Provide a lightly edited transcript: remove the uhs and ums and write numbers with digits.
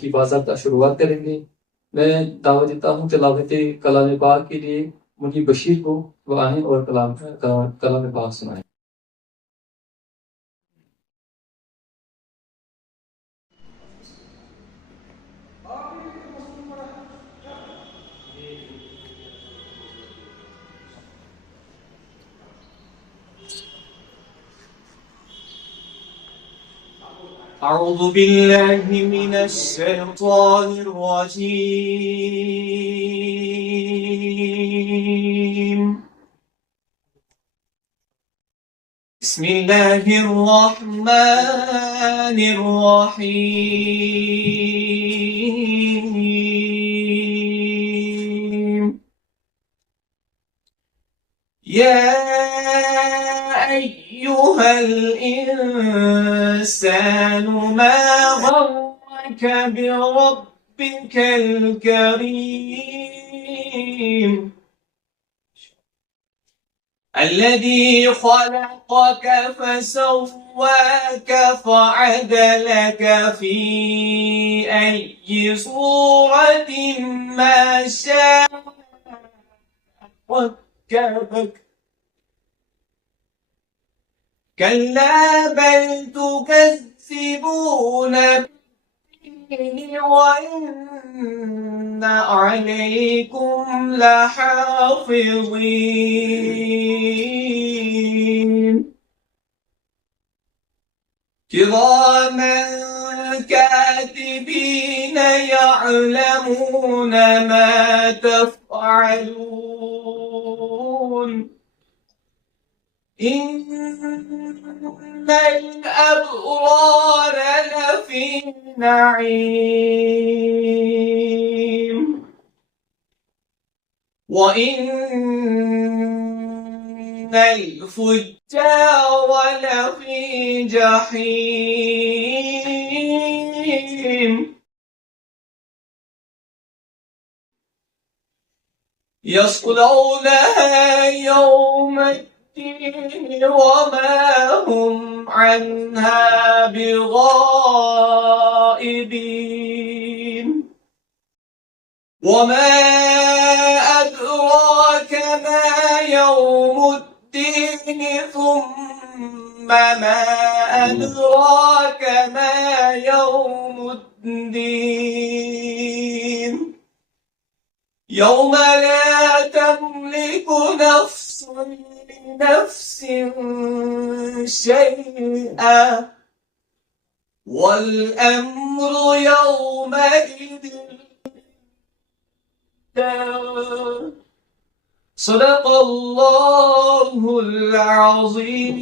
की बाज़ाब्ता शुरुआत करेंगे। मैं दावत देता हूँ तिलावत कलाम पाक के लिए मुनीब बशीर को, वो आएँ और कलाम पाक सुनाएँ। أعوذ بالله من الشيطان الرجيم. بسم الله الرحمن الرحيم. يا أيها الإنسان ما غرك بربك الكريم الذي خلقك فسواك فعدلك في أي صورة ما شاء ركبك. كلا بل تكذبون بالدين وإن عليكم لحافظين كراما كاتبين يعلمون ما تفعلون. إن الأبرار لفي نعيم وإن الفجار لفي جحيم يصلونها يوم الدين وما هم عنها بغائبين. وما أدراك ما يوم الدين ثم ما أدراك ما يوم الدين يوم لا تملك نفس لنفس شيئا والأمر يومئذ لله. صدق الله العظيم.